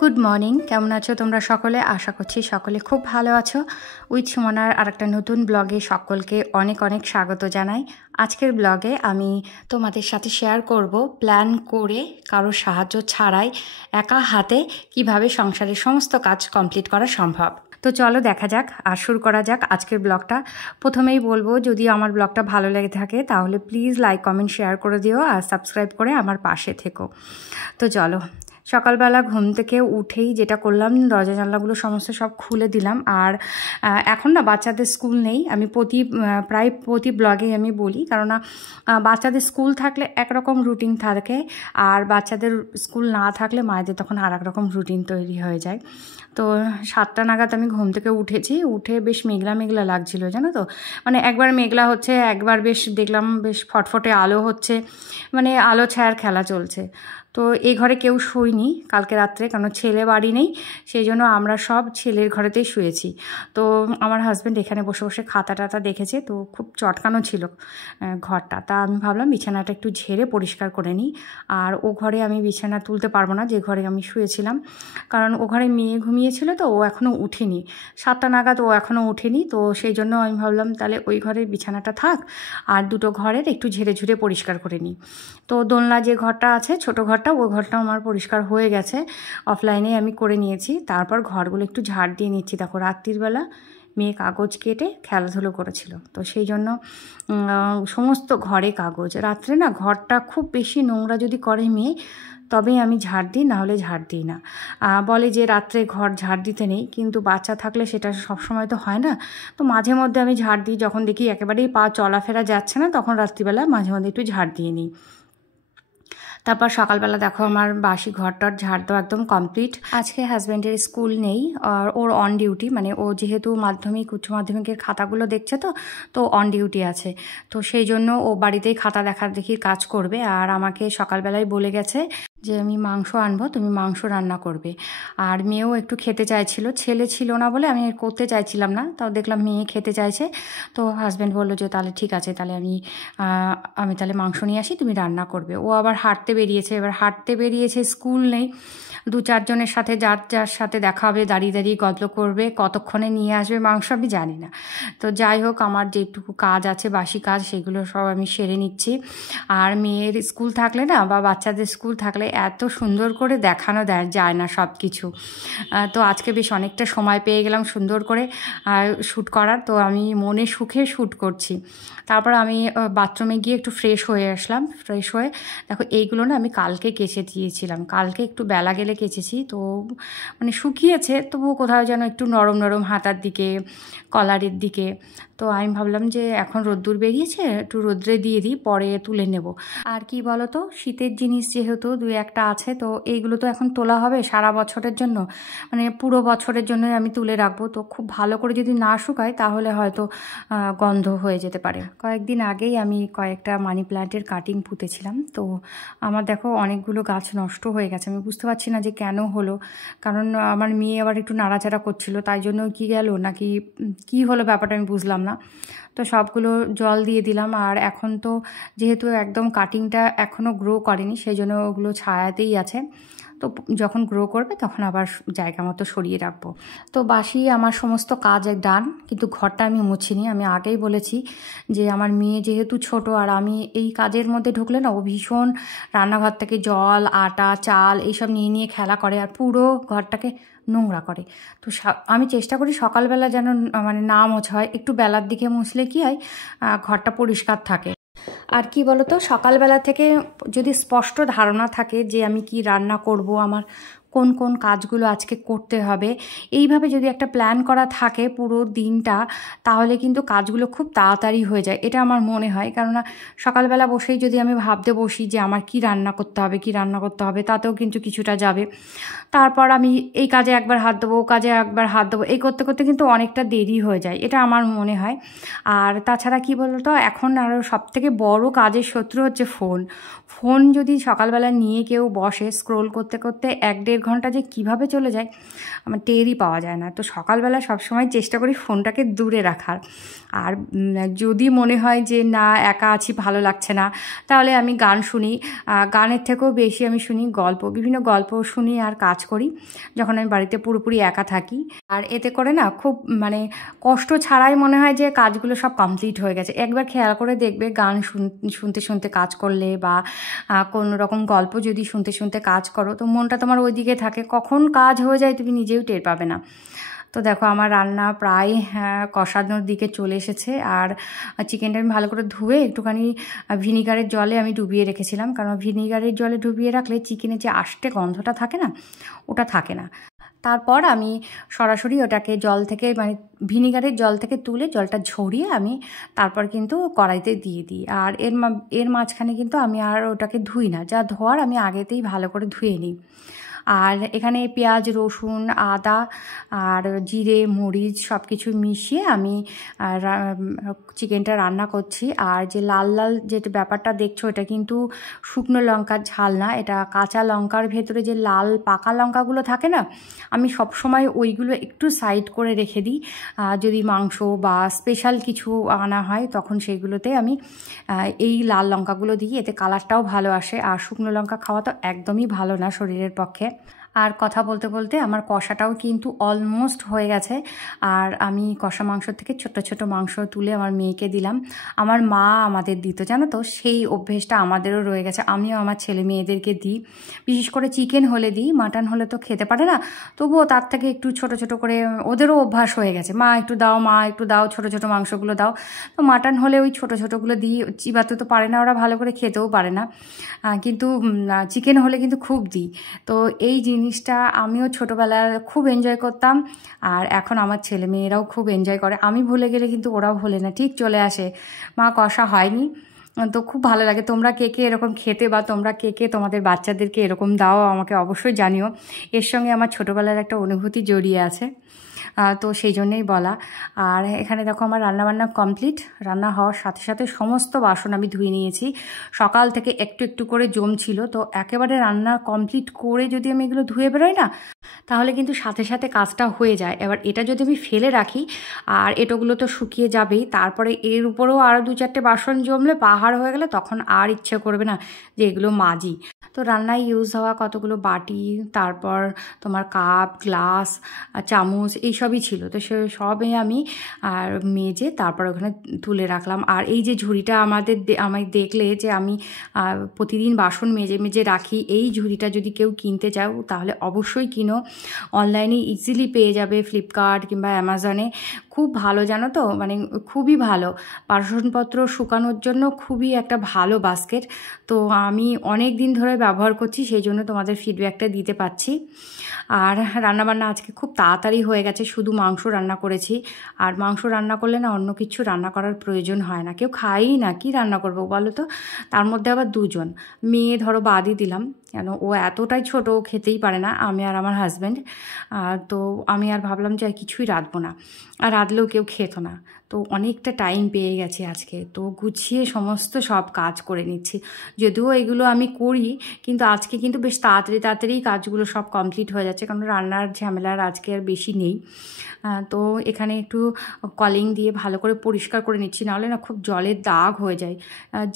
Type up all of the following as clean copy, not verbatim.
Good morning, কেমন আছো তোমরা সকলে? আশা করছি সকলে খুব ভালো আছো। উইথ সুমনার আরেকটা নতুন ব্লগে সকলকে অনেক অনেক স্বাগত জানাই। আজকের ব্লগে আমি তোমাদের সাথে শেয়ার করব প্ল্যান করে কারোর সাহায্য ছাড়াই একা হাতে কিভাবে সংসারের সমস্ত কাজ কমপ্লিট করা সম্ভব। তো চলো দেখা যাক আর শুরু করা যাক আজকের ব্লগটা। প্রথমেই বলবো, যদি আমার ব্লগটা ভালো লেগে থাকে তাহলে প্লিজ লাইক কমেন্ট শেয়ার করে দিও আর সাবস্ক্রাইব করে আমার পাশে থেকো। তো চলো, সকালবেলা ঘুম থেকে উঠেই যেটা করলাম, দরজা জানলাগুলো সমস্ত সব খুলে দিলাম। আর এখন না বাচ্চাদের স্কুল নেই, আমি প্রায় প্রতি ব্লগে আমি বলি, কেননা বাচ্চাদের স্কুল থাকলে একরকম রুটিন থাকে আর বাচ্চাদের স্কুল না থাকলে মায়েদের তখন আর এক রকম রুটিন তৈরি হয়ে যায়। তো 7টা নাগাদ আমি ঘুম থেকে উঠেছি, উঠে বেশ মেঘলা মেঘলা লাগছিল, জানো তো, মানে একবার মেঘলা হচ্ছে, একবার বেশ দেখলাম বেশ ফটফটে আলো হচ্ছে, মানে আলো ছায়ার খেলা চলছে। তো এই ঘরে কেউ শুইনি কালকে রাত্রে, কারণ ছেলে বাড়ি নেই, সেই জন্য আমরা সব ছেলের ঘরেতেই শুয়েছি। তো আমার হাজব্যান্ড এখানে বসে বসে খাতা টাতা দেখেছে, তো খুব চটকানো ছিল ঘরটা। তা আমি ভাবলাম বিছানাটা একটু ঝেড়ে পরিষ্কার করে নিই। আর ও ঘরে আমি বিছানা তুলতে পারবো না যে ঘরে আমি শুয়েছিলাম, কারণ ও ঘরে মেয়ে ঘুমিয়েছিল, তো ও এখনও উঠেনি, 7টা নাগাদ ও এখনও উঠেনি। তো সেই জন্য আমি ভাবলাম তাহলে ওই ঘরের বিছানাটা থাক, আর দুটো ঘরের একটু ঝেড়ে ঝুড়ে পরিষ্কার করে নিই। তো দোলনা যে ঘরটা আছে, ছোটো ঘরটা, ওই ঘরটাও আমার পরিষ্কার হয়ে গেছে, অফলাইনে আমি করে নিয়েছি। তারপর ঘরগুলো একটু ঝাড় দিয়ে নিচ্ছি। দেখো রাত্রিবেলা মেয়ে কাগজ কেটে খেলাধুলো করেছিল, তো সেই জন্য সমস্ত ঘরে কাগজ। রাত্রে না ঘরটা খুব বেশি নোংরা যদি করে মেয়ে, তবেই আমি ঝাড় দিই, নাহলে ঝাড় দিই না। বলে যে রাত্রে ঘর ঝাড় দিতে নেই, কিন্তু বাচ্চা থাকলে সেটা সবসময় তো হয় না। তো মাঝে মধ্যে আমি ঝাড় দিই, যখন দেখি একেবারেই পা চলাফেরা যাচ্ছে না, তখন রাত্রিবেলা মাঝে মধ্যে একটু ঝাড় দিয়ে নিই। তারপর সকালবেলা দেখো আমার বাসি ঘরটার ঝাড় দেওয়া একদম কমপ্লিট। আজকে হাজব্যান্ডের স্কুল নেই, আর ওর অন ডিউটি, মানে ও যেহেতু মাধ্যমিক উচ্চ মাধ্যমিকের খাতাগুলো দেখছে, তো অন ডিউটি আছে। তো সেই জন্য ও বাড়িতেই খাতা দেখির কাজ করবে। আর আমাকে সকালবেলায় বলে গেছে যে আমি মাংস আনবো, তুমি মাংস রান্না করবে। আর মেয়েও একটু খেতে চাইছিল, ছেলে ছিল না বলে আমি করতে চাইছিলাম না, তাও দেখলাম মেয়ে খেতে চাইছে। তো হাজব্যান্ড বললো যে তাহলে ঠিক আছে, তাহলে আমি তাহলে মাংস নিয়ে আসি, তুমি রান্না করবে। ও আবার হাঁটতে বেরিয়েছে, এবার হাঁটতে বেরিয়েছে, স্কুল নেই, 2-4 জনের সাথে যার সাথে দেখা হবে দাঁড়িয়ে দাঁড়িয়ে গল্প করবে, কতক্ষণে নিয়ে আসবে মাংস আমি জানি না। তো যাই হোক, আমার যেটুকু কাজ আছে বাসি কাজ সেগুলো সব আমি সেরে নিচ্ছি। আর মেয়ের স্কুল থাকলে না, বা বাচ্চাদের স্কুল থাকলে এত সুন্দর করে দেখানো যায় না সব কিছু। তো আজকে বেশ অনেকটা সময় পেয়ে গেলাম সুন্দর করে শ্যুট করার, তো আমি মনে সুখে শ্যুট করছি। তারপর আমি বাথরুমে গিয়ে একটু ফ্রেশ হয়ে আসলাম। ফ্রেশ হয়ে দেখো এইগুলো না আমি কালকে কেচে দিয়েছিলাম, কালকে একটু বেলা গেলে কেচেছি, তো মানে শুকিয়েছে, তবুও কোথাও যেন একটু নরম নরম হাতার দিকে, কলারের দিকে। তো আমি ভাবলাম যে এখন রোদ্দুর বেরিয়েছে, একটু রোদ্রে দিয়ে দিই, পরে তুলে নেব। আর কি বলো তো, শীতের জিনিস যেহেতু 2-1টা আছে, তো এইগুলো তো এখন তোলা হবে সারা বছরের জন্য, মানে পুরো বছরের জন্য আমি তুলে রাখবো। তো খুব ভালো করে যদি না শুকায় তাহলে হয়তো গন্ধ হয়ে যেতে পারে। কয়েকদিন আগেই আমি কয়েকটা মানি প্ল্যান্টের কাটিং পুঁতেছিলাম, তো আমার দেখো অনেকগুলো গাছ নষ্ট হয়ে গেছে। আমি বুঝতে পারছি না যে কেন হলো, কারণ আমার মেয়ে আবার একটু নাড়াচাড়া করছিল, তাই জন্য কি গেল নাকি কি হলো ব্যাপারটা আমি বুঝলাম না। তো সবগুলো জল দিয়ে দিলাম। আর এখন তো যেহেতু একদম কাটিংটা এখনও গ্রো করেনি, সেই জন্য ওগুলো ছায়াতেই আছে, তো যখন গ্রো করবে তখন আবার জায়গা মতো সরিয়ে রাখবো। তো বাসি আমার সমস্ত কাজ ডান, কিন্তু ঘরটা আমি মুছিনি। আমি আগেই বলেছি যে আমার মেয়ে যেহেতু ছোট, আর আমি এই কাজের মধ্যে ঢুকলে না, ও ভীষণ রান্নাঘর থেকে জল, আটা, চাল এইসব নিয়ে নিয়ে খেলা করে, আর পুরো ঘরটাকে নোংরা করে। তো আমি চেষ্টা করি সকালবেলা যেন মানে না মোছা হয়, একটু বেলার দিকে মুছলে কি হয়, ঘরটা পরিষ্কার থাকে। আর কি বলতো, সকালবেলা থেকে যদি স্পষ্ট ধারণা থাকে যে আমি কি রান্না করব, আমার কোন কোন কাজগুলো আজকে করতে হবে, এইভাবে যদি একটা প্ল্যান করা থাকে পুরো দিনটা, তাহলে কিন্তু কাজগুলো খুব তাড়াতাড়ি হয়ে যায়, এটা আমার মনে হয়। কেননা সকালবেলা বসেই যদি আমি ভাবতে বসি যে আমার কি রান্না করতে হবে, তাতেও কিন্তু কিছুটা যাবে। তারপর আমি এই কাজে একবার হাত দেবো, ও কাজে একবার হাত দেবো, এই করতে করতে কিন্তু অনেকটা দেরি হয়ে যায়, এটা আমার মনে হয়। আর তাছাড়া কি বলতো, এখন আরও সবথেকে বড় কাজের শত্রু হচ্ছে ফোন। যদি সকালবেলা নিয়ে কেউ বসে স্ক্রোল করতে করতে 1-1.5 1.5 ঘন্টা যে কিভাবে চলে যায় আমার টেরই পাওয়া যায় না। তো সকালবেলা সবসময় চেষ্টা করি ফোনটাকে দূরে রাখার। আর যদি মনে হয় যে না একা আছি ভালো লাগছে না, তাহলে আমি গান শুনি। গানের থেকেও বেশি আমি শুনি গল্প, বিভিন্ন গল্প শুনি আর কাজ করি যখন আমি বাড়িতে পুরোপুরি একা থাকি। আর এতে করে না খুব মানে কষ্ট ছাড়াই মনে হয় যে কাজগুলো সব কমপ্লিট হয়ে গেছে। একবার খেয়াল করে দেখবে গান শুনতে শুনতে কাজ করলে বা কোনো রকম গল্প যদি শুনতে শুনতে কাজ করো, তো মনটা তোমার ওই দিকে থাকে, কখন কাজ হয়ে যায় তুমি নিজেও টের পাবে না। তো দেখো আমার রান্না প্রায় কষানোর দিকে চলে এসেছে। আর চিকেনটা আমি ভালো করে ধুয়ে একটুখানি ভিনিগারের জলে আমি ডুবিয়ে রেখেছিলাম, কারণ ভিনিগারের জলে ডুবিয়ে রাখলে চিকেনের যে আষ্টে গন্ধটা থাকে না, ওটা থাকে না। তারপর আমি সরাসরি ওটাকে জল থেকে মানে ভিনিগারের জল থেকে তুলে জলটা ঝরিয়ে আমি তারপর কিন্তু কড়াইতে দিয়ে দিই। আর এর মাঝখানে কিন্তু আমি আর ওটাকে ধুই না, যা ধোয়ার আমি আগেতেই ভালো করে ধুয়ে নিই। আর এখানে পেঁয়াজ, রসুন, আদা আর জিরে, মরিচ সব কিছু মিশিয়ে আমি চিকেনটা রান্না করছি। আর যে লাল লাল যে ব্যাপারটা দেখছো, এটা কিন্তু শুকনো লঙ্কার ঝাল না, এটা কাঁচা লঙ্কার ভেতরে যে লাল পাকা লঙ্কাগুলো থাকে না, আমি সবসময় ওইগুলো একটু সাইড করে রেখে দিই। যদি মাংস বা স্পেশাল কিছু আনা হয় তখন সেইগুলোতে আমি এই লাল লঙ্কাগুলো দিই, এতে কালারটাও ভালো আসে। আর শুকনো লঙ্কা খাওয়া তো একদমই ভালো না শরীরের পক্ষে। আর কথা বলতে বলতে আমার কষাটাও কিন্তু অলমোস্ট হয়ে গেছে। আর আমি কষা মাংস থেকে ছোট ছোট মাংস তুলে আমার মেয়েকে দিলাম। আমার মা আমাদের দিত, জানো তো, সেই অভ্যেসটা আমাদেরও রয়ে গেছে। আমিও আমার ছেলে মেয়েদেরকে দিই, বিশেষ করে চিকেন হলে দিই, মাটন হলে তো খেতে পারে না, তবুও তার থেকে একটু ছোট ছোট করে, ওদেরও অভ্যাস হয়ে গেছে, মা একটু দাও, মা একটু দাও, ছোট ছোট মাংসগুলো দাও। তো মাটন হলে ওই ছোট ছোটোগুলো দিই, চিবাতে তো পারে না ওরা, ভালো করে খেতেও পারে না, কিন্তু চিকেন হলে কিন্তু খুব দিই। তো এই জিনিসটা আমিও ছোটোবেলায় খুব এনজয় করতাম, আর এখন আমার ছেলে মেয়েরাও খুব এনজয় করে। আমি ভুলে গেলে কিন্তু ওরাও ভোলে না, ঠিক চলে আসে, মা কষা হয়নি। তো খুব ভালো লাগে। তোমরা কে কে এরকম খেতে, বা তোমরা কে কে তোমাদের বাচ্চাদেরকে এরকম দাও, আমাকে অবশ্যই জানিও। এর সঙ্গে আমার ছোটোবেলার একটা অনুভূতি জড়িয়ে আছে, তো সেই জন্যেই বলা। আর এখানে দেখো আমার রান্নাবান্না কমপ্লিট। রান্না হওয়ার সাথে সাথে সমস্ত বাসন আমি ধুয়ে নিয়েছি। সকাল থেকে একটু একটু করে জমছিল, তো একেবারে রান্না কমপ্লিট করে যদি আমি এগুলো ধুয়ে বেরোই না, তাহলে কিন্তু সাথে সাথে কাজটা হয়ে যায়। এবার এটা যদি আমি ফেলে রাখি, আর এটোগুলো তো শুকিয়ে যাবেই, তারপরে এর উপরেও আরও 2-4টে বাসন জমলে পাহাড় হয়ে গেলে তখন আর ইচ্ছে করবে না যে এগুলো মাজি। তো রান্নায় ইউজ হওয়া কতগুলো বাটি, তারপর তোমার কাপ, গ্লাস, চামচ, এইসবই ছিল। তো সে সবই আমি মেজে তারপর ওখানে তুলে রাখলাম। আর এই যে ঝুড়িটা আমি দেখলে যে আমি প্রতিদিন বাসন মেজে মেজে রাখি, এই ঝুড়িটা যদি কেউ কিনতে চাও তাহলে অবশ্যই কিনো। অনলাইনে ইজিলি পেয়ে যাবে, ফ্লিপকার্ট কিংবা অ্যামাজনে। খুব ভালো, জানো তো, মানে খুবই ভালো। বাসনপত্র শুকানোর জন্য খুবই একটা ভালো বাস্কেট। তো আমি অনেক দিন ধরে ব্যবহার করছি, সেই জন্য তোমাদের ফিডব্যাকটা দিতে পারছি। আর রান্নাবান্না আজকে খুব তাড়াতাড়ি হয়ে গেছে, শুধু মাংস রান্না করেছি। আর মাংস রান্না করলে না অন্য কিছু রান্না করার প্রয়োজন হয় না, কেউ খায়ই না, কি রান্না করবো বলো তো। তার মধ্যে আবার দুজন, মেয়ে ধরো বাদই দিলাম, কেন ও এতটাই ছোট, ও খেতেই পারে না, আমি আর আমার হাজব্যান্ড। তো আমি আর ভাবলাম যে আর কিছুই রাঁধবো না, আর রাঁধলেও কেউ খেত না। তো অনেকটা টাইম পেয়ে গেছে আজকে, তো গুছিয়ে সমস্ত সব কাজ করে নিচ্ছি। যদিও এগুলো আমি করি, কিন্তু আজকে কিন্তু বেশ তাড়াতাড়ি কাজগুলো সব কমপ্লিট হয়ে যাচ্ছে, কারণ রান্নার ঝামেলার আজকে আর বেশি নেই। তো এখানে একটু কলিং দিয়ে ভালো করে পরিষ্কার করে নিচ্ছি, নাহলে না খুব জলের দাগ হয়ে যায়।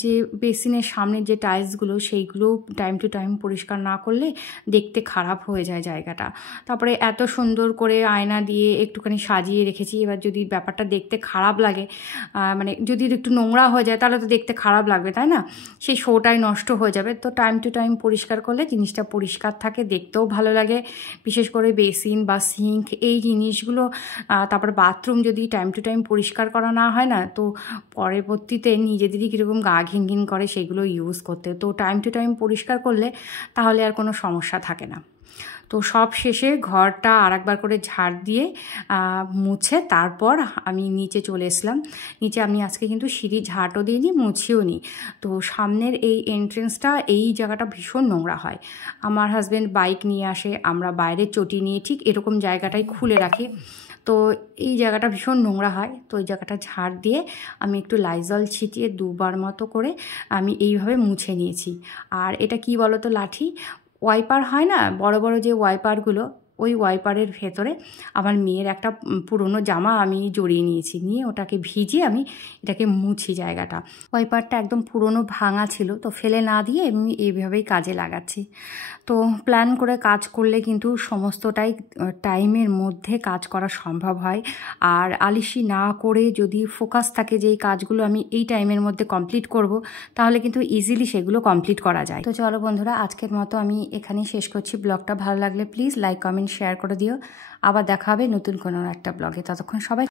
যে বেসিনের সামনে যে টাইলসগুলো, সেইগুলো টাইম টু টাইম পরিষ্কার না করলে দেখতে খারাপ হয়ে যায় জায়গাটা। তারপরে এত সুন্দর করে আয়না দিয়ে একটুখানি সাজিয়ে রেখেছি, এবার যদি ব্যাপারটা দেখতে খারাপ লাগে, মানে যদি একটু নোংরা হয়ে যায় তাহলে তো দেখতে খারাপ লাগবে, তাই না? সেই শোটাই নষ্ট হয়ে যাবে। তো টাইম টু টাইম পরিষ্কার করলে জিনিসটা পরিষ্কার থাকে, দেখতেও ভালো লাগে। বিশেষ করে বেসিন বা সিঙ্ক এই জিনিসগুলো, তারপর বাথরুম যদি টাইম টু টাইম পরিষ্কার করা না হয় না, তো পরবর্তীতে নিজেদেরই কীরকম গা ঘিন করে সেগুলো ইউজ করতে। তো টাইম টু টাইম পরিষ্কার করলে তাহলে আর কোনো সমস্যা থাকে না। তো সব শেষে ঘরটা আরেকবার করে ঝাড় দিয়ে মুছে তারপর আমি নিচে চলে এসলাম। নিচে আমি আজকে কিন্তু সিঁড়ি ঝাঁটও দিইনি, মুছিও নি। তো সামনের এই এন্ট্রেন্সটা, এই জায়গাটা ভীষণ নোংরা হয়। আমার হাজব্যান্ড বাইক নিয়ে আসে, আমরা বাইরের চটি নিয়ে ঠিক এরকম জায়গাটাই খুলে রাখি। তো এই জায়গাটা ভীষণ নোংরা হয়। তো এই জায়গাটা ঝাড় দিয়ে আমি একটু লাইজল ছিটিয়ে 2বার মতো করে আমি এইভাবে মুছে নিয়েছি। আর এটা কি বলো তো, লাঠি, ওয়াইপার হয় না, বড় বড় যে ওয়াইপারগুলো, ওই ওয়াইপারের ভেতরে আমার মেয়ের একটা পুরনো জামা আমি জড়িয়ে নিয়েছি, নিয়ে ওটাকে ভিজিয়ে আমি এটাকে মুছি জায়গাটা। ওয়াইপারটা একদম পুরনো ভাঙা ছিল, তো ফেলে না দিয়ে এমনি এইভাবেই কাজে লাগাচ্ছি। তো প্ল্যান করে কাজ করলে কিন্তু সমস্তটাই টাইমের মধ্যে কাজ করা সম্ভব হয়। আর আলিসি না করে যদি ফোকাস থাকে যে এই কাজগুলো আমি এই টাইমের মধ্যে কমপ্লিট করব, তাহলে কিন্তু ইজিলি সেগুলো কমপ্লিট করা যায়। তো চলো বন্ধুরা, আজকের মতো আমি এখানেই শেষ করছি। ব্লগটা ভালো লাগলে প্লিজ লাইক কমেন্ট শেয়ার করে দিও। আবার দেখা হবে নতুন কোনো একটা ব্লগে। ততক্ষণ সবাই